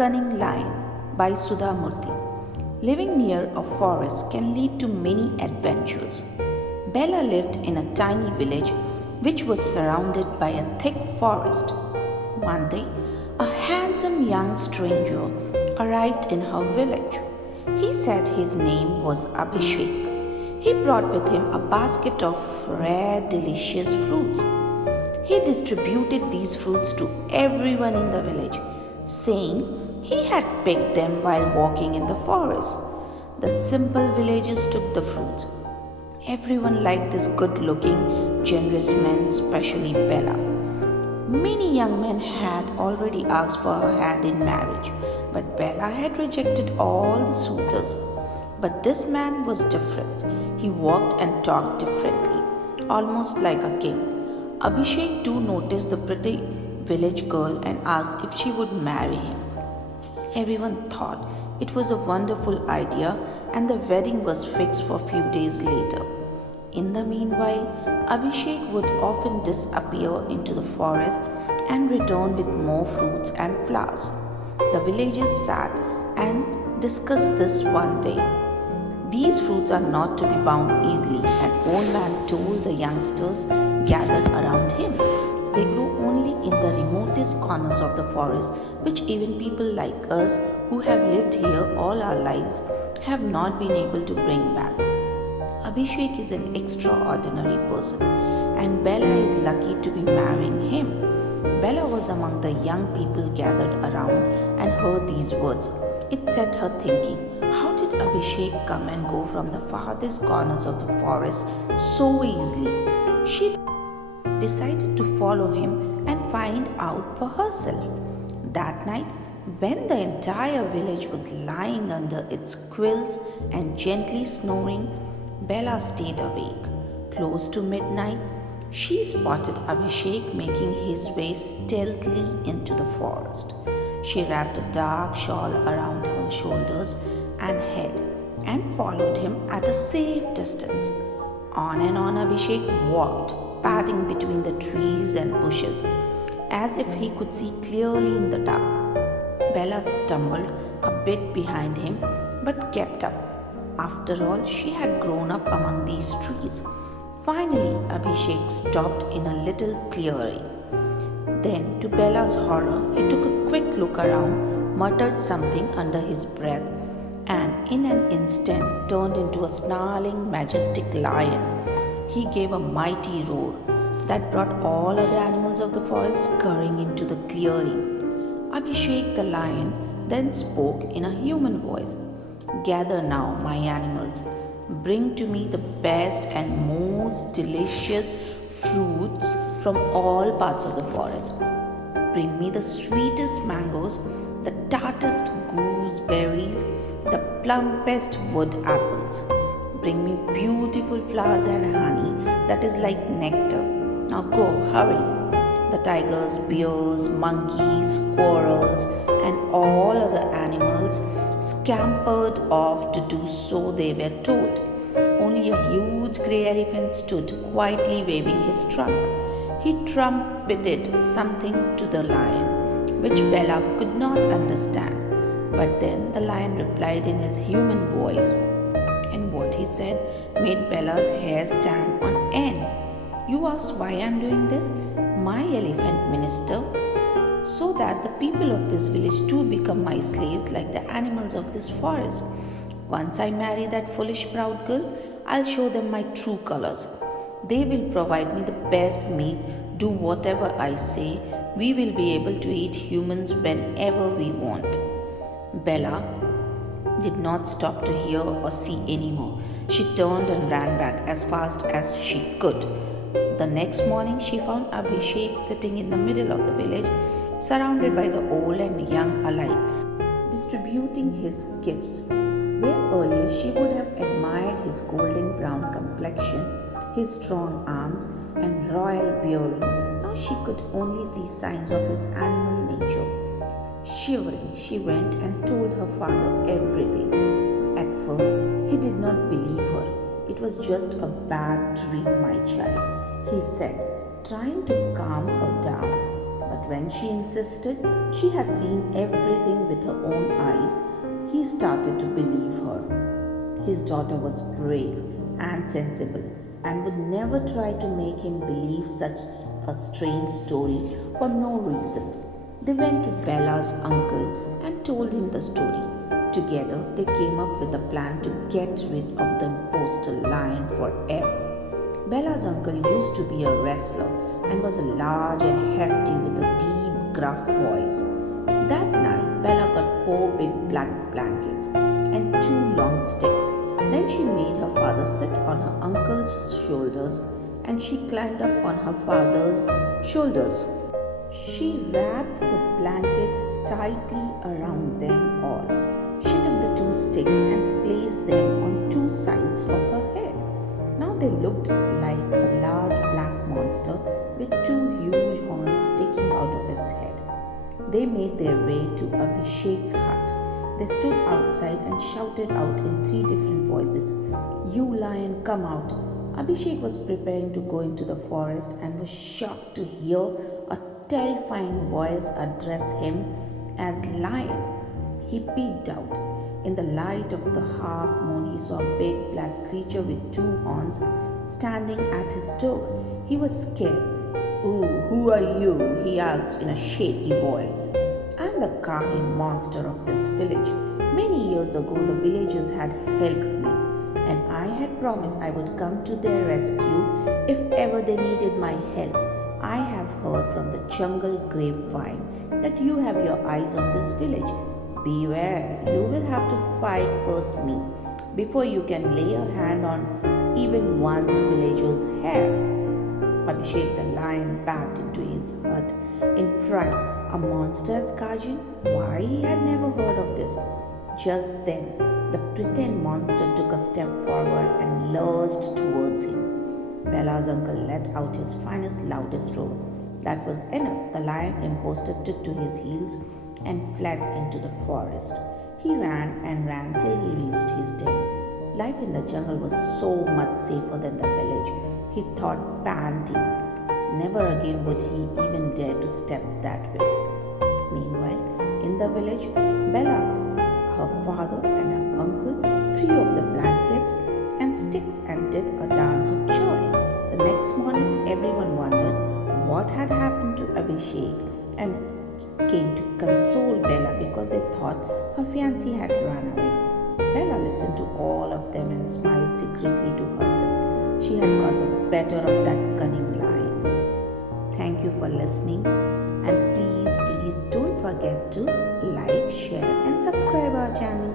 Cunning Lion by Sudha Murthy. Living near a forest can lead to many adventures. Bella lived in a tiny village which was surrounded by a thick forest. One day, a handsome young stranger arrived in her village. He said his name was Abhishek. He brought with him a basket of rare, delicious fruits. He distributed these fruits to everyone in the village, saying he had picked them while walking in the forest. The simple villagers took the fruits. Everyone liked this good looking, generous man, especially Bella. Many young men had already asked for her hand in marriage, but Bella had rejected all the suitors. But this man was different. He walked and talked differently, almost like a king. Abhishek too noticed the pretty village girl and asked if she would marry him. Everyone thought it was a wonderful idea, and the wedding was fixed for a few days later. In the meanwhile, Abhishek would often disappear into the forest and return with more fruits and flowers. The villagers sat and discussed this one day. These fruits are not to be bound easily, an old man told the youngsters gathered around him. They grow only in the remotest corners of the forest, which even people like us who have lived here all our lives have not been able to bring back. Abhishek is an extraordinary person, and Bella is lucky to be marrying him. Bella was among the young people gathered around and heard these words. It set her thinking, how did Abhishek come and go from the farthest corners of the forest so easily? She decided to follow him and find out for herself. That night, when the entire village was lying under its quilts and gently snoring, Bella stayed awake. Close to midnight, she spotted Abhishek making his way stealthily into the forest. She wrapped a dark shawl around her shoulders and head and followed him at a safe distance. On and on Abhishek walked, padding between the trees and bushes, as if he could see clearly in the dark. Bella stumbled a bit behind him, but kept up. After all, she had grown up among these trees. Finally, Abhishek stopped in a little clearing. Then, to Bella's horror, he took a quick look around, muttered something under his breath, and in an instant turned into a snarling, majestic lion. He gave a mighty roar that brought all other animals of the forest scurrying into the clearing. Abhishek the lion then spoke in a human voice. Gather now, my animals. Bring to me the best and most delicious fruits from all parts of the forest. Bring me the sweetest mangoes, the tartest gooseberries, the plumpest wood apples. Bring me beautiful flowers and honey that is like nectar. Now go, hurry. The tigers, bears, monkeys, squirrels, and all other animals scampered off to do so they were told. Only a huge grey elephant stood quietly waving his trunk. He trumpeted something to the lion, which Bella could not understand. But then the lion replied in his human voice, and what he said made Bella's hair stand on end. You ask why I am doing this, my elephant minister, so that the people of this village too become my slaves like the animals of this forest. Once I marry that foolish proud girl, I'll show them my true colors. They will provide me the best meat, do whatever I say. We will be able to eat humans whenever we want. Bella did not stop to hear or see anymore. She turned and ran back as fast as she could. The next morning, she found Abhishek sitting in the middle of the village, surrounded by the old and young alike, distributing his gifts. Where earlier she would have admired his golden brown complexion, his strong arms, and royal bearing, now she could only see signs of his animal nature. Shivering, she went and told her father everything. At first, he did not believe her. It was just a bad dream, my child, he said, trying to calm her down. But when she insisted she had seen everything with her own eyes, he started to believe her. His daughter was brave and sensible and would never try to make him believe such a strange story for no reason. They went to Bella's uncle and told him the story. Together, they came up with a plan to get rid of the impostor lion forever. Bella's uncle used to be a wrestler and was large and hefty with a deep, gruff voice. That night, Bella got 4 big black blankets and 2 long sticks. Then she made her father sit on her uncle's shoulders and she climbed up on her father's shoulders. She wrapped the blankets tightly around them all. She took the 2 sticks and placed them on 2 sides of her head. Now they looked like a large black monster with 2 huge horns sticking out of its head. They made their way to Abhishek's hut. They stood outside and shouted out in 3 different voices, "You lion, come out!" Abhishek was preparing to go into the forest and was shocked to hear a terrifying voice address him as lion. He peeped out. In the light of the half moon, he saw a big black creature with 2 horns standing at his door. He was scared. "Oh, who are you?" he asked in a shaky voice. "I'm the guardian monster of this village. Many years ago, the villagers had helped me, and I had promised I would come to their rescue if ever they needed my help. I have heard from the jungle grapevine that you have your eyes on this village. Beware, you will have to fight first me before you can lay a hand on even one villager's hair." Abhishek the lion backed into his hut in fright. A monster as guardian? Why, he had never heard of this. Just then, the pretend monster took a step forward and lurched towards him. Bella's uncle let out his finest, loudest roar. That was enough. The lion impostor took to his heels and fled into the forest. He ran and ran till he reached his den. Life in the jungle was so much safer than the village, he thought, panting. Never again would he even dare to step that way. Meanwhile, in the village, Bella, her father, and her uncle threw off the blankets and sticks and did a dance of joy. The next morning, everyone wondered what had happened to Abhishek and came to console Bella because they thought her fiancé had run away. Bella listened to all of them and smiled secretly to herself. She had got the better of that cunning lion. Thank you for listening, and please don't forget to like, share and subscribe our channel.